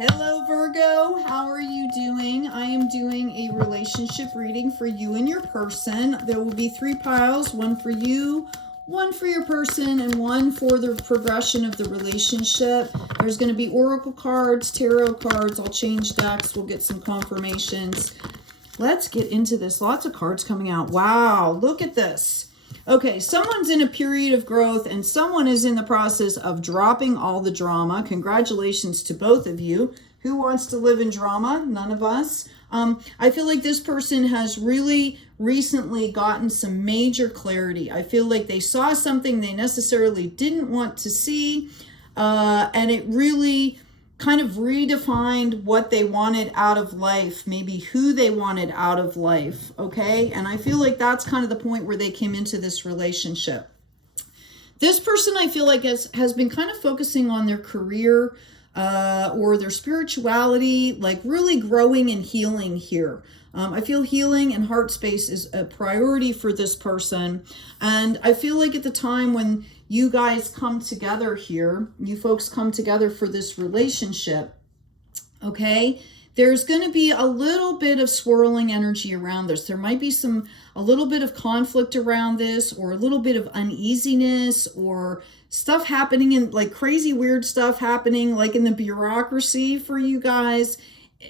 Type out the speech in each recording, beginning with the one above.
Hello, Virgo. How are you doing? I am doing a relationship reading for you and your person. There will be 3 piles, one for you, one for your person, and one for the progression of the relationship. There's going to be oracle cards, tarot cards. I'll change decks. We'll get some confirmations. Let's get into this. Lots of cards coming out. Wow, look at this. Okay, someone's in a period of growth and someone is in the process of dropping all the drama. Congratulations to both of you. Who wants to live in drama? None of us. I feel like this person has really recently gotten some major clarity. I feel like they saw something they necessarily didn't want to see, and it really kind of redefined what they wanted out of life, maybe who they wanted out of life, okay? And I feel like that's kind of the point where they came into this relationship. This person, I feel like, has been kind of focusing on their career or their spirituality, like really growing and healing here. I feel healing and heart space is a priority for this person. And I feel like at the time when you guys come together here, you folks come together for this relationship, okay, there's going to be a little bit of swirling energy around this. There might be a little bit of conflict around this, or a little bit of uneasiness, or stuff happening in like crazy weird stuff happening like in the bureaucracy for you guys.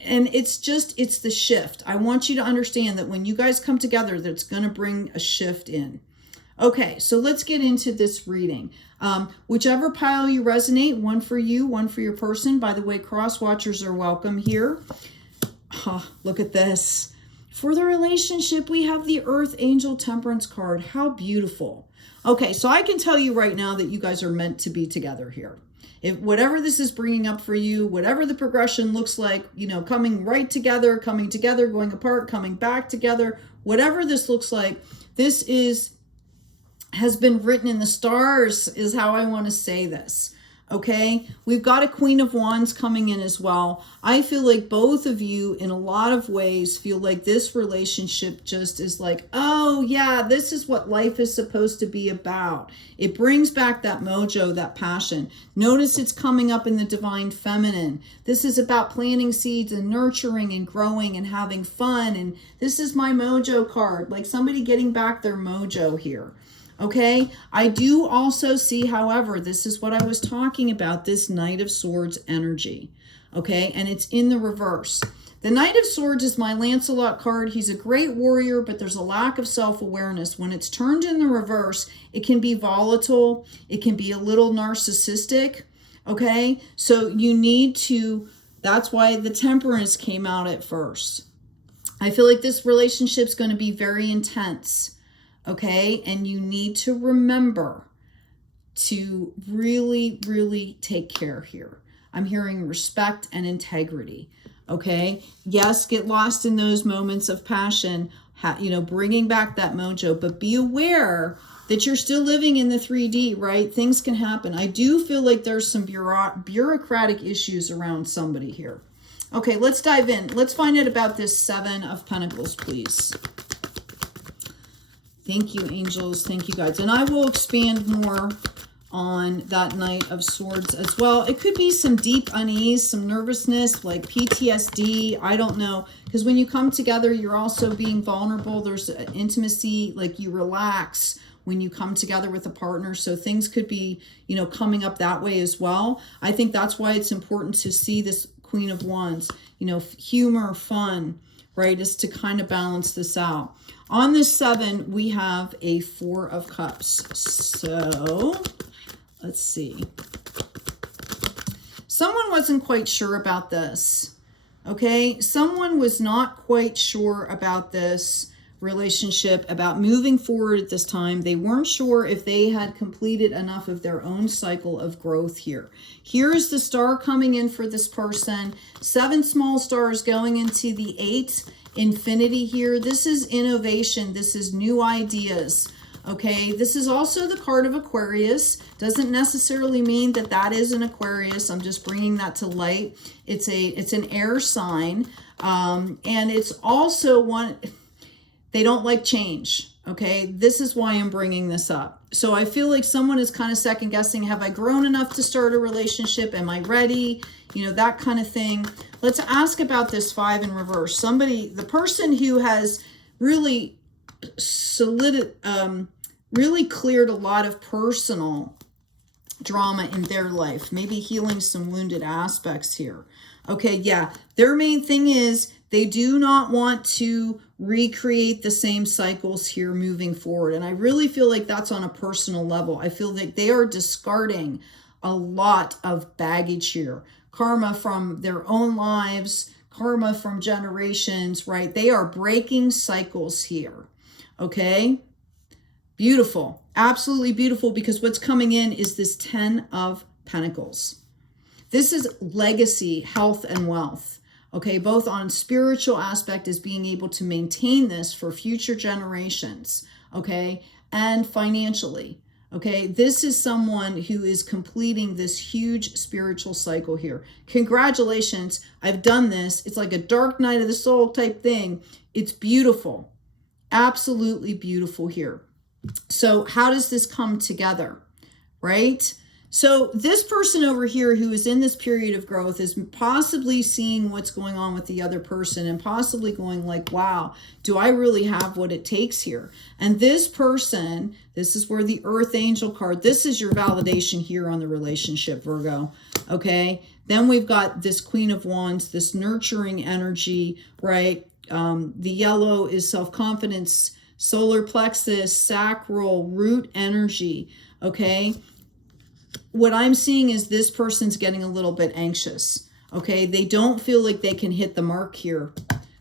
And it's the shift. I want you to understand that when you guys come together, that's going to bring a shift in. Okay, so let's get into this reading. Whichever pile you resonate, one for you, one for your person. By the way, cross watchers are welcome here. Look at this. For the relationship, we have the Earth Angel Temperance card. How beautiful. Okay, so I can tell you right now that you guys are meant to be together here. If whatever this is bringing up for you, whatever the progression looks like, you know, coming together, going apart, coming back together, whatever this looks like, this has been written in the stars, is how I want to say this. Okay, we've got a Queen of Wands coming in as well. I feel like both of you in a lot of ways feel like this relationship just is like, oh yeah, this is what life is supposed to be about. It brings back that mojo, that passion. Notice it's coming up in the divine feminine. This is about planting seeds and nurturing and growing and having fun. And this is my mojo card, like somebody getting back their mojo here. Okay, I do also see, however, this is what I was talking about, this Knight of Swords energy. Okay, and it's in the reverse. The Knight of Swords is my Lancelot card. He's a great warrior, but there's a lack of self-awareness. When it's turned in the reverse, it can be volatile. It can be a little narcissistic. Okay, so you need to, that's why the Temperance came out at first. I feel like this relationship's going to be very intense. Okay, and you need to remember to really, really take care here. I'm hearing respect and integrity. Okay, yes, get lost in those moments of passion, bringing back that mojo, but be aware that you're still living in the 3D, right? Things can happen. I do feel like there's some bureaucratic issues around somebody here. Okay, let's dive in. Let's find out about this 7 of Pentacles, please. Thank you, angels. Thank you, guides. And I will expand more on that Knight of Swords as well. It could be some deep unease, some nervousness, like PTSD. I don't know. Because when you come together, you're also being vulnerable. There's intimacy, like you relax when you come together with a partner. So things could be, coming up that way as well. I think that's why it's important to see this Queen of Wands, humor, fun, right, is to kind of balance this out. On this 7, we have a 4 of Cups. So let's see. Someone wasn't quite sure about this. Okay, someone was not quite sure about this relationship, about moving forward at this time. They weren't sure if they had completed enough of their own cycle of growth here. Here is the star coming in for this person. 7 small stars going into the 8. Infinity here. This is innovation. This is new ideas. Okay, this is also the card of Aquarius. Doesn't necessarily mean that that is an Aquarius. I'm just bringing that to light. It's an air sign, and it's also one. They don't like change. Okay, this is why I'm bringing this up. So I feel like someone is kind of second guessing, have I grown enough to start a relationship? Am I ready? You know, that kind of thing. Let's ask about this 5 in reverse. Somebody, the person who has really really cleared a lot of personal drama in their life, maybe healing some wounded aspects here. Okay, yeah, their main thing is they do not want to recreate the same cycles here moving forward. And I really feel like that's on a personal level. I feel that they are discarding a lot of baggage here. Karma from their own lives, karma from generations, right? They are breaking cycles here. Okay? Beautiful. Absolutely beautiful, because what's coming in is this 10 of Pentacles. This is legacy, health, and wealth. Okay, both on spiritual aspect is being able to maintain this for future generations, okay, and financially, okay. This is someone who is completing this huge spiritual cycle here. Congratulations, I've done this. It's like a dark night of the soul type thing. It's beautiful, absolutely beautiful here. So how does this come together, right? So this person over here who is in this period of growth is possibly seeing what's going on with the other person and possibly going like, wow, do I really have what it takes here? And this person, this is where the Earth Angel card, this is your validation here on the relationship, Virgo, okay? Then we've got this Queen of Wands, this nurturing energy, right? The yellow is self-confidence, solar plexus, sacral, root energy, okay? What I'm seeing is this person's getting a little bit anxious, okay? They don't feel like they can hit the mark here.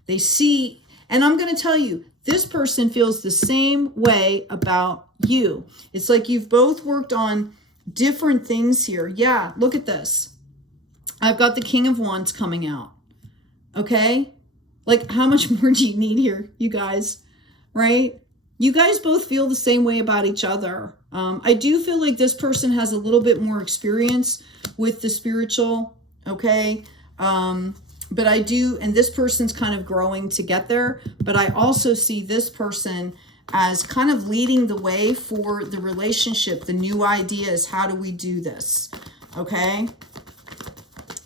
They see, and I'm going to tell you, this person feels the same way about you. It's like you've both worked on different things here. Yeah, look at this. I've got the King of Wands coming out, okay? Like, how much more do you need here, you guys, right? You guys both feel the same way about each other. I do feel like this person has a little bit more experience with the spiritual, okay? But I do, and this person's kind of growing to get there, but I also see this person as kind of leading the way for the relationship, the new ideas. How do we do this? Okay?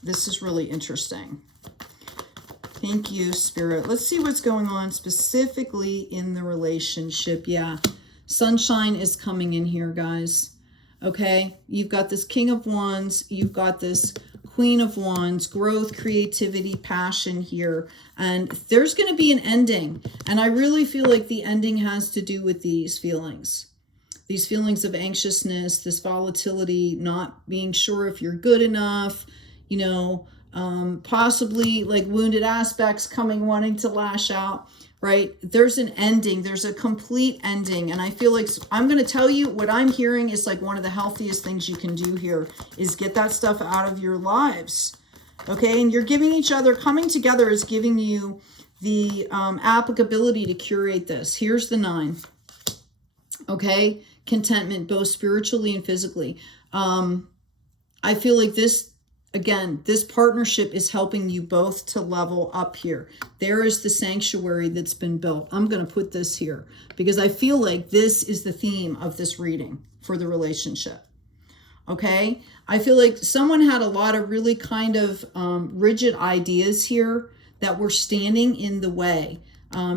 This is really interesting. Thank you, Spirit. Let's see what's going on specifically in the relationship. Yeah, sunshine is coming in here, guys. Okay, you've got this King of Wands. You've got this Queen of Wands, growth, creativity, passion here. And there's going to be an ending. And I really feel like the ending has to do with these feelings. These feelings of anxiousness, this volatility, not being sure if you're good enough, you know, possibly like wounded aspects coming, wanting to lash out, right? There's an ending. There's a complete ending. And I feel like I'm going to tell you what I'm hearing is like one of the healthiest things you can do here is get that stuff out of your lives. Okay. And you're giving each other, coming together is giving you the applicability to curate this. Here's the 9. Okay. Contentment, both spiritually and physically. I feel like this, again, this partnership is helping you both to level up here. There is the sanctuary that's been built. I'm going to put this here because I feel like this is the theme of this reading for the relationship. Okay? I feel like someone had a lot of really kind of rigid ideas here that were standing in the way.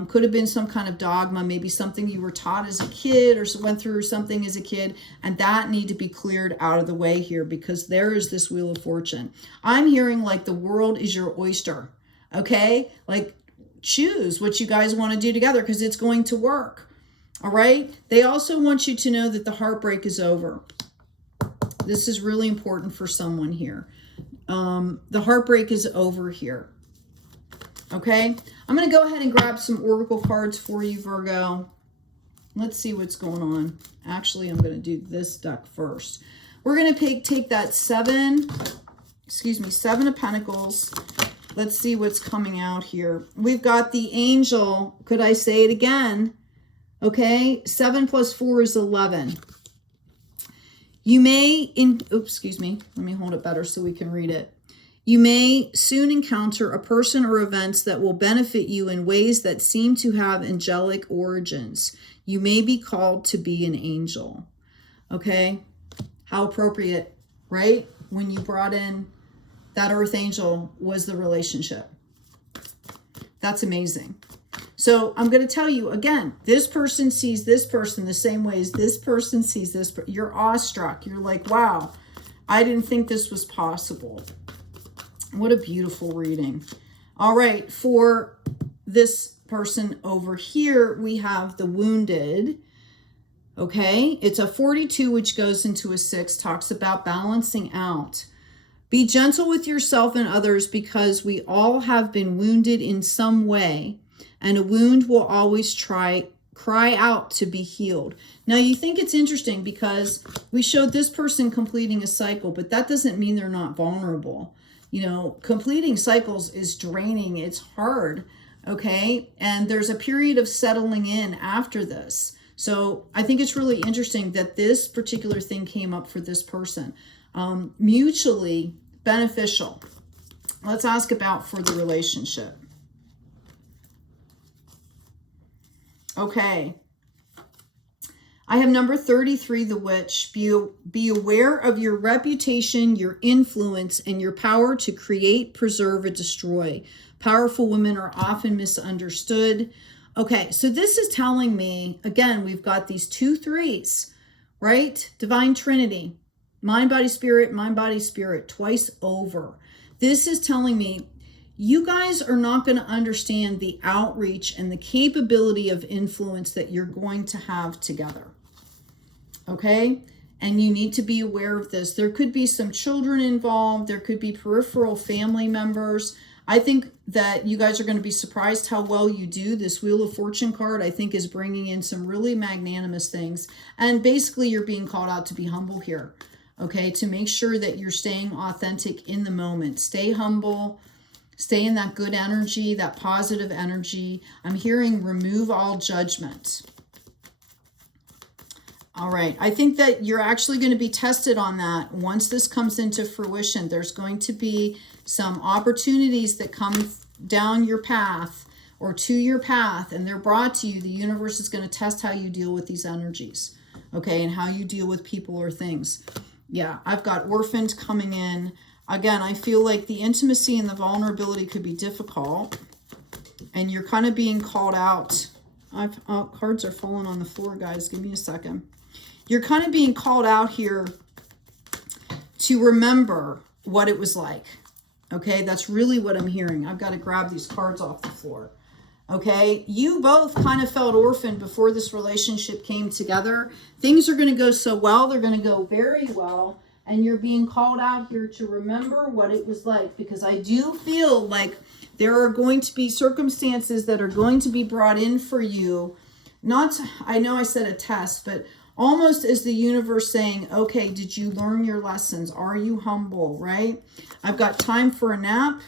Could have been some kind of dogma, maybe something you were taught as a kid or went through something as a kid, and that need to be cleared out of the way here because there is this Wheel of Fortune. I'm hearing like the world is your oyster, okay? Like choose what you guys want to do together because it's going to work, all right? They also want you to know that the heartbreak is over. This is really important for someone here. The heartbreak is over here. Okay, I'm going to go ahead and grab some oracle cards for you, Virgo. Let's see what's going on. Actually, I'm going to do this deck first. We're going to take that 7 of Pentacles. Let's see what's coming out here. We've got the Angel. Could I say it again? Okay, 7 plus 4 is 11. You may, let me hold it better so we can read it. You may soon encounter a person or events that will benefit you in ways that seem to have angelic origins. You may be called to be an angel. Okay? How appropriate, right? When you brought in that earth angel was the relationship. That's amazing. So I'm going to tell you again, this person sees this person the same way as this person sees this. You're awestruck. You're like, wow, I didn't think this was possible. What a beautiful reading. All right, for this person over here, we have the wounded. Okay, it's a 42, which goes into a 6, talks about balancing out. Be gentle with yourself and others because we all have been wounded in some way, and a wound will always cry out to be healed. Now, you think it's interesting because we showed this person completing a cycle, but that doesn't mean they're not vulnerable. You know, completing cycles is draining. It's hard, okay? And there's a period of settling in after this. So I think it's really interesting that this particular thing came up for this person. Mutually beneficial. Let's ask about for the relationship. Okay. I have number 33, the witch. Be aware of your reputation, your influence, and your power to create, preserve, or destroy. Powerful women are often misunderstood. Okay, so this is telling me, again, we've got these 2 3s, right? Divine Trinity, mind, body, spirit, twice over. This is telling me you guys are not going to understand the outreach and the capability of influence that you're going to have together. Okay? And you need to be aware of this. There could be some children involved. There could be peripheral family members. I think that you guys are going to be surprised how well you do. This Wheel of Fortune card, I think, is bringing in some really magnanimous things. And basically, you're being called out to be humble here. Okay? To make sure that you're staying authentic in the moment. Stay humble. Stay in that good energy, that positive energy. I'm hearing remove all judgment. All right. I think that you're actually going to be tested on that. Once this comes into fruition, there's going to be some opportunities that come down your path or to your path, and they're brought to you. The universe is going to test how you deal with these energies, okay, and how you deal with people or things. Yeah, I've got orphaned coming in. Again, I feel like the intimacy and the vulnerability could be difficult, and you're kind of being called out. Cards are falling on the floor, guys. Give me a second. You're kind of being called out here to remember what it was like. Okay, that's really what I'm hearing. I've got to grab these cards off the floor. Okay, you both kind of felt orphaned before this relationship came together. Things are going to go so well. They're going to go very well. And you're being called out here to remember what it was like. Because I do feel like there are going to be circumstances that are going to be brought in for you. Not, I know I said a test, but almost as the universe saying, okay, did you learn your lessons? Are you humble, right? I've got time for a nap.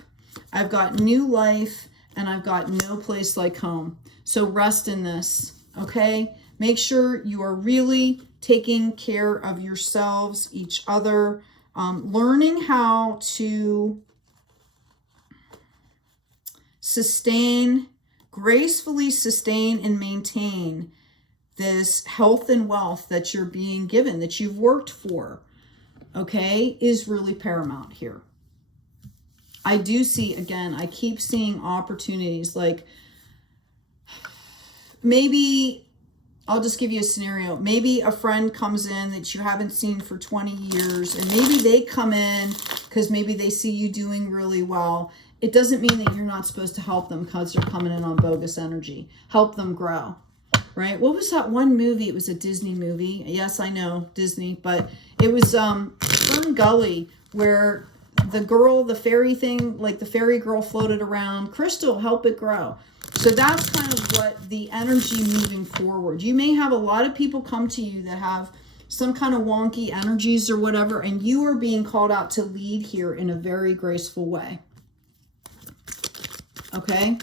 I've got new life. And I've got no place like home. So rest in this, okay? Make sure you are really taking care of yourselves, each other, learning how to gracefully sustain and maintain this health and wealth that you're being given, that you've worked for, okay, is really paramount here. I do see, again, I keep seeing opportunities, like maybe, I'll just give you a scenario. Maybe a friend comes in that you haven't seen for 20 years, and maybe they come in because maybe they see you doing really well. It doesn't mean that you're not supposed to help them because they're coming in on bogus energy. Help them grow, right? What was that one movie? It was a Disney movie. Yes, I know, Disney, but it was Fern Gully, where the girl, the fairy thing, like the fairy girl floated around. Crystal, help it grow. So that's kind of what the energy moving forward. You may have a lot of people come to you that have some kind of wonky energies or whatever, and you are being called out to lead here in a very graceful way. Okay?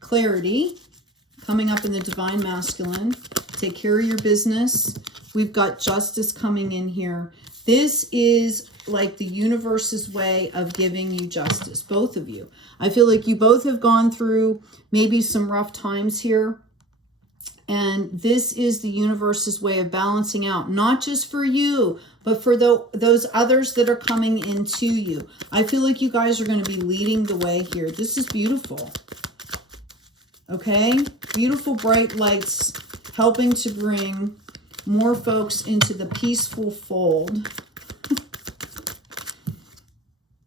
Clarity, coming up in the divine masculine. Take care of your business. We've got justice coming in here. This is like the universe's way of giving you justice, both of you. I feel like you both have gone through maybe some rough times here. And this is the universe's way of balancing out, not just for you, but for those others that are coming into you. I feel like you guys are going to be leading the way here. This is beautiful. Okay? Beautiful bright lights helping to bring more folks into the peaceful fold.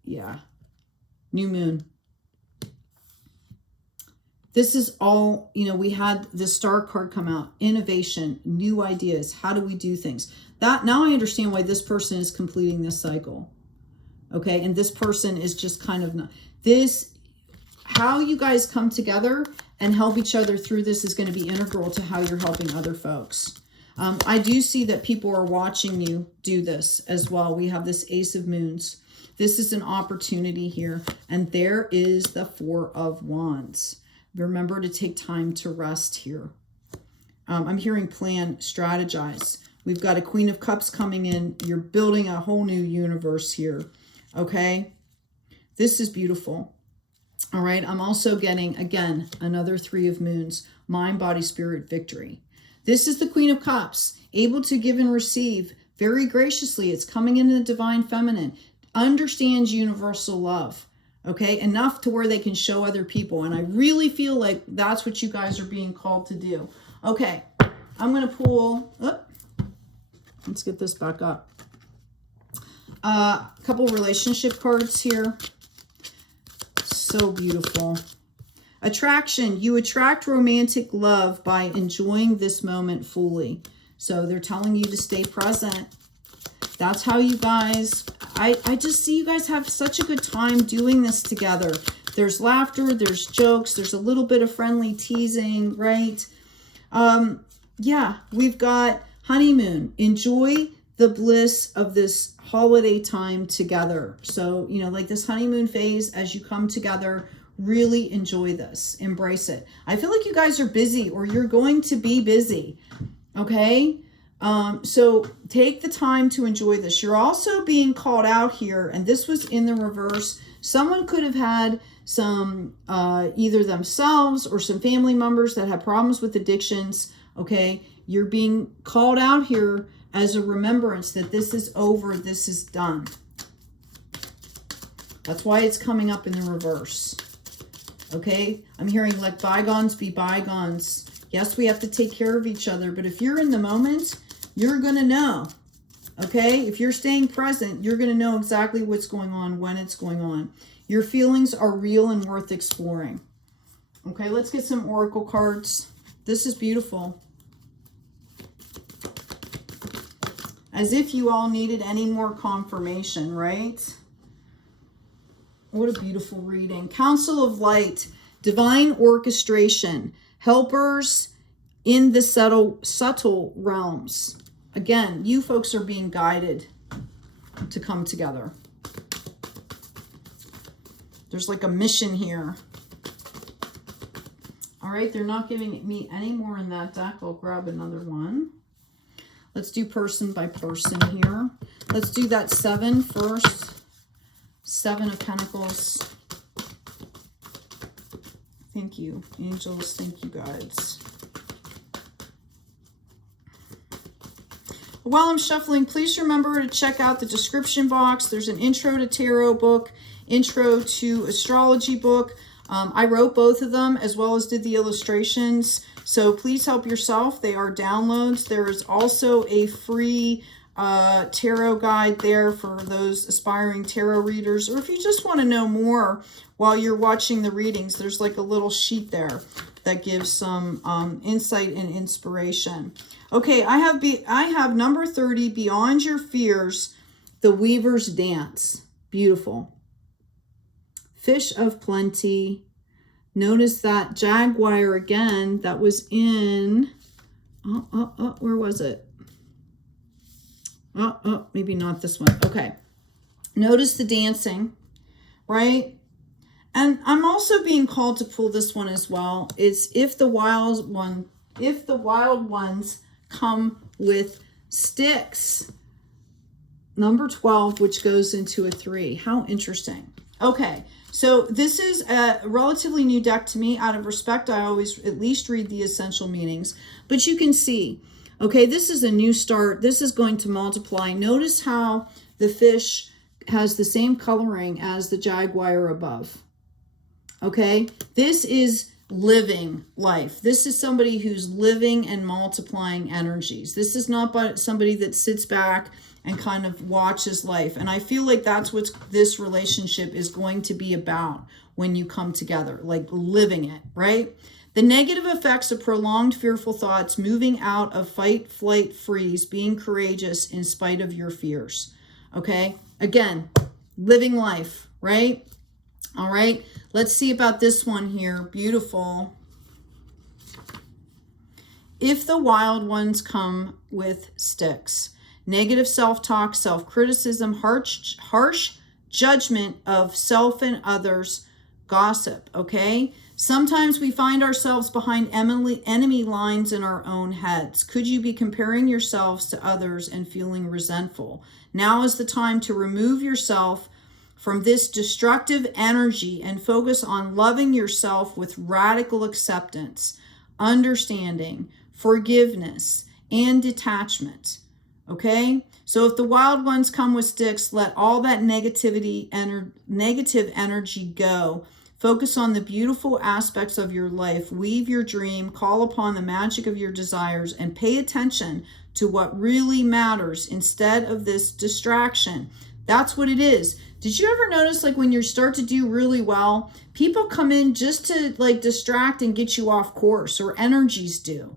Yeah. New moon. This is all, you know, we had the star card come out. Innovation, new ideas. How do we do things? That now I understand why this person is completing this cycle. Okay, and this person is just kind of not, this, how you guys come together and help each other through this is going to be integral to how you're helping other folks. I do see that people are watching you do this as well. We have this Ace of Moons. This is an opportunity here. And there is the Four of Wands. Remember to take time to rest here. I'm hearing plan, strategize. We've got a Queen of Cups coming in. You're building a whole new universe here. Okay? This is beautiful. All right? I'm also getting, again, another Three of Moons. Mind, body, spirit, victory. This is the Queen of Cups. Able to give and receive very graciously. It's coming into the divine feminine. Understands universal love. Okay, enough to where they can show other people. And I really feel like that's what you guys are being called to do. Okay, I'm going to pull, let's get this back up. A couple relationship cards here. So beautiful. Attraction, you attract romantic love by enjoying this moment fully. So they're telling you to stay present. That's how you guys, I just see you guys have such a good time doing this together. There's laughter, there's jokes, there's a little bit of friendly teasing, right? Yeah, we've got honeymoon. Enjoy the bliss of this holiday time together. So, you know, like this honeymoon phase, as you come together, really enjoy this. Embrace it. I feel like you guys are busy, or you're going to be busy, okay? So take the time to enjoy this. You're also being called out here, and this was in the reverse. Someone could have had some, either themselves or some family members that had problems with addictions, okay? You're being called out here as a remembrance that this is over, this is done. That's why it's coming up in the reverse, okay? I'm hearing let bygones be bygones. Yes, we have to take care of each other, but if you're in the moment, you're going to know, okay? If you're staying present, you're going to know exactly what's going on, when it's going on. Your feelings are real and worth exploring. Okay, let's get some oracle cards. This is beautiful. As if you all needed any more confirmation, right? What a beautiful reading. Council of Light, divine orchestration, helpers in the subtle realms. Again, you folks are being guided to come together. There's like a mission here. All right, they're not giving me any more in that deck. I'll grab another one. Let's do person by person here. Let's do that 7 first. 7 of Pentacles. Thank you, angels. Thank you, guides. While I'm shuffling, please remember to check out the description box. There's an intro to tarot book, intro to astrology book. I wrote both of them as well as did the illustrations. So please help yourself. They are downloads. There is also a free tarot guide there for those aspiring tarot readers. Or if you just want to know more while you're watching the readings, there's like a little sheet there that gives some insight and inspiration. Okay, I have number 30, Beyond Your Fears, The Weaver's Dance. Beautiful. Fish of Plenty. Notice that jaguar again. That was in, where was it? Maybe not this one. Okay. Notice the dancing, right? And I'm also being called to pull this one as well. It's if the wild ones come with sticks. number 12, which goes into a 3. How interesting. Okay, so this is a relatively new deck to me. Out of respect, I always at least read the essential meanings. But you can see, okay, this is a new start. This is going to multiply. Notice how the fish has the same coloring as the jaguar above. Okay, this is living life. This is somebody who's living and multiplying energies. This is not but somebody that sits back and kind of watches life. And I feel like that's what this relationship is going to be about when you come together, like living it, right? The negative effects of prolonged fearful thoughts, moving out of fight, flight, freeze, being courageous in spite of your fears. Okay, again, living life, right? All right, let's see about this one here. Beautiful. If the wild ones come with sticks, negative self-talk, self-criticism, harsh judgment of self and others, gossip, okay? Sometimes we find ourselves behind enemy lines in our own heads. Could you be comparing yourselves to others and feeling resentful? Now is the time to remove yourself from this destructive energy and focus on loving yourself with radical acceptance, understanding, forgiveness, and detachment. Okay? So if the wild ones come with sticks, let all that negative energy go. Focus on the beautiful aspects of your life. Weave your dream, call upon the magic of your desires, and pay attention to what really matters instead of this distraction. That's what it is. Did you ever notice, like, when you start to do really well, people come in just to like distract and get you off course, or energies do,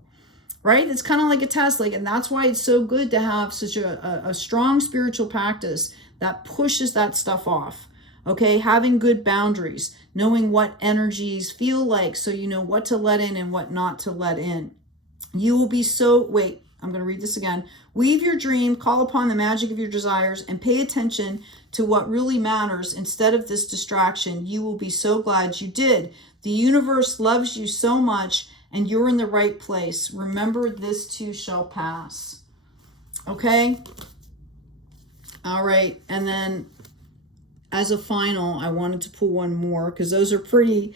right? It's kind of like a test, like, and that's why it's so good to have such a strong spiritual practice that pushes that stuff off. Okay, having good boundaries, knowing what energies feel like, so you know what to let in and what not to let in. You will be so, wait, I'm going to read this again. Weave your dream, call upon the magic of your desires, and pay attention to what really matters instead of this distraction. You will be so glad you did. The universe loves you so much, and you're in the right place. Remember, this too shall pass. Okay? All right, and then as a final, I wanted to pull one more because those are pretty,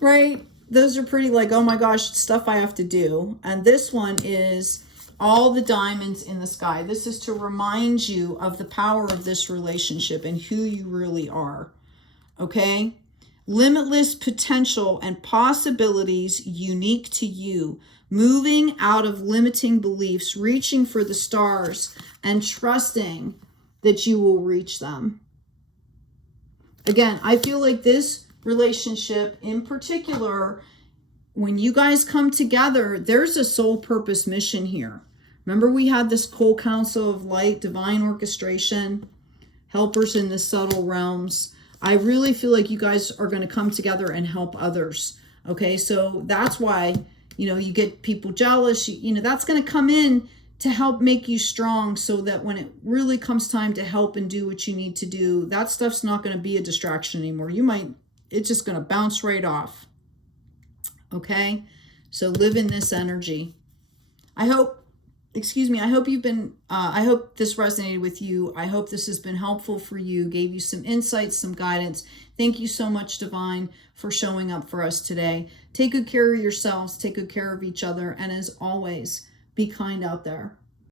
right? Those are pretty like, oh my gosh, stuff I have to do. And this one is all the diamonds in the sky. This is to remind you of the power of this relationship and who you really are. Okay? Limitless potential and possibilities unique to you. Moving out of limiting beliefs, reaching for the stars, and trusting that you will reach them. Again, I feel like this relationship in particular, when you guys come together, there's a soul purpose mission here. Remember, we had this co-counsel of light, divine orchestration, helpers in the subtle realms. I really feel like you guys are going to come together and help others. Okay, so that's why, you know, you get people jealous. You know, that's going to come in to help make you strong, so that when it really comes time to help and do what you need to do, that stuff's not going to be a distraction anymore. It's just going to bounce right off. Okay? So live in this energy. I hope you've been, I hope this resonated with you. I hope this has been helpful for you, gave you some insights, some guidance. Thank you so much, Divine, for showing up for us today. Take good care of yourselves, take good care of each other, and as always, be kind out there.